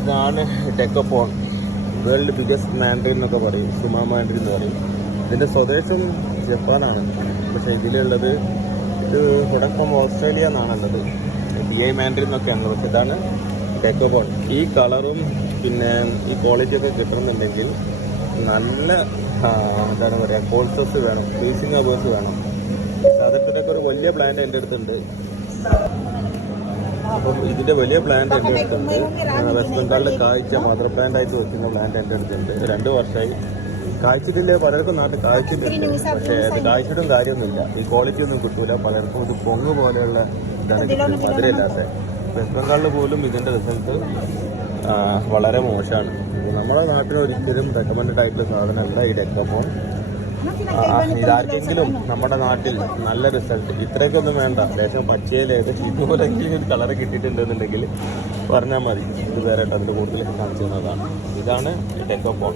ഇതാണ് ടെക്കപ്പോൺ world biggest mandarin എന്നൊക്കെ പറയും സുമാ മാൻഡ്രിൻ എന്ന് പറയും. ഇതിന്റെ സ്വദേശം ജപ്പാനാണ്. പക്ഷേ ഇതിലുള്ളത് ഇത് തുടക്കം ഓസ്ട്രേലിയ എന്നാണുള്ളത് ബി ഐ മാൻഡ്രിൻ എന്നൊക്കെയാണ് പക്ഷെ ഇതാണ് ടെക്കോപോൺ ഈ കളറും പിന്നെ ഈ ക്വാളിറ്റി ഒക്കെ കിട്ടണമെന്നുണ്ടെങ്കിൽ നല്ല എന്താണ് പറയുക കോൾസസ് വേണം ഫേസിങ് അവേഴ്സ് വേണം. അതൊക്കെ ഒരു വലിയ പ്ലാന്റ് എന്റെ അടുത്തുണ്ട്. അപ്പം ഇതിന്റെ വലിയ പ്ലാന്റ് എന്റെ അടുത്തുണ്ട് വെസ്റ്റ് ബംഗാളിൽ കാഴ്ച മദർ പ്ലാന്റ് ആയിട്ട് വെക്കുന്ന പ്ലാന്റ് എന്റെ അടുത്തുണ്ട് രണ്ട് വർഷമായി കാഴ്ചത്തിന്റെ പലർക്കും നാട്ടിൽ കാഴ്ചയില്ല. പക്ഷേ അത് കാഴ്ചയിട്ടും കാര്യമൊന്നുമില്ല. ഈ ക്വാളിറ്റി ഒന്നും കിട്ടൂല. പലർക്കും ഒരു പൊങ്ങ് പോലെയുള്ള ഇതാണ് കിട്ടുന്നത് മധുരമില്ലാത്ത വെസ്റ്റ് ബംഗാളിൽ പോലും ഇതിന്റെ റിസൾട്ട് വളരെ മോശമാണ്. നമ്മുടെ നാട്ടിൽ ഒരിക്കലും റെക്കമെൻഡ് ആയിട്ടുള്ള സാധനമല്ല ഈ ഡെക്കമോൺ ഇതാർക്കെങ്കിലും നമ്മുടെ നാട്ടിൽ നല്ല റിസൾട്ട് ഇത്രയ്ക്കൊന്നും വേണ്ട. ലേശം പച്ചയിലേക്ക് ഇതുപോലെ ഒരു കളർ കിട്ടിയിട്ടുണ്ടെന്നുണ്ടെങ്കിൽ പറഞ്ഞാൽ മതി. ഇത് വേറെ അതിന്റെ കൂടുതൽ കാണിച്ചു തന്നതാണ്. ഇതാണ് ടെക്കോപോൺ